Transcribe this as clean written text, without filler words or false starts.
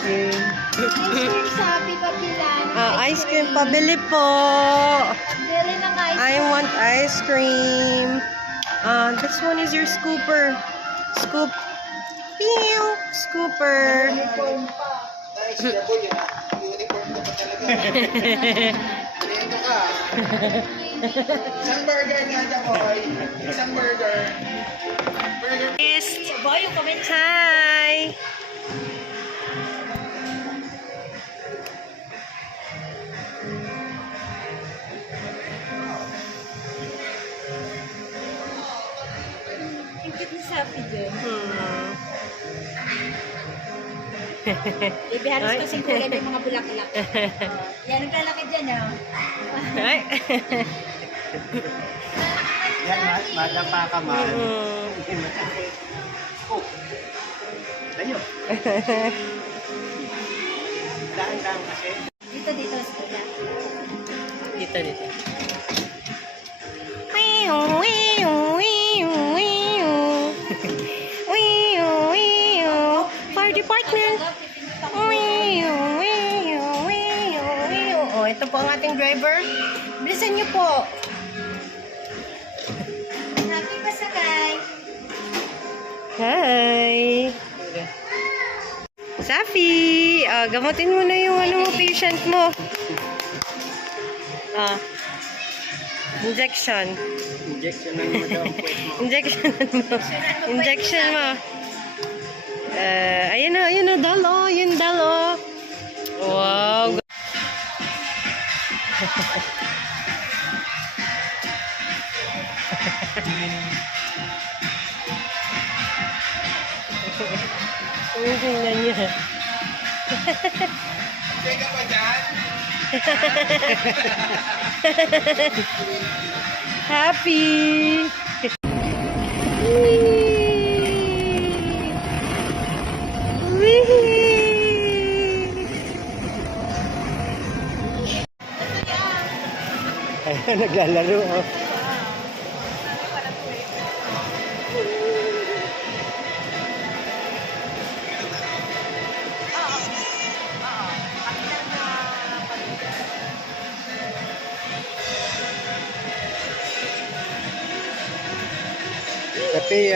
cream. Ice cream sabi papilan. Ice cream, pabili po. Bili ng ice I want ice cream. This one is your scooper. Scoop. Pew! Scooper. Uniform pa. Dahil si Jabo yun ah. Uniform ka pa talaga. Alento ka. Isang burger nga, Jaboy. Isang burger. Burger. Boy, yung comment. Hi! Yung cute ni Sapi dyan. Ibiharos ko siguro may mga bulak-bulak. Yan, naglalaki dyan ah. Ay. Yan, madapa ka man. Oh. Tayo. Daan-daan kasi. Dito, Stella. Dito. Fire department. Oh, ito po ang ating driver. Bilisan niyo po. Happy pasakay. Hi. Safi, gamutin mo na yung patient mo. Injection. Injection na naman daw ang puwet mo. Injection mo. Ayun na, dalo. Yun, dalo. Wow. Tingnan niya. Teka pa dyan. Happy. Ayun, naglalaro. Oh. Tapi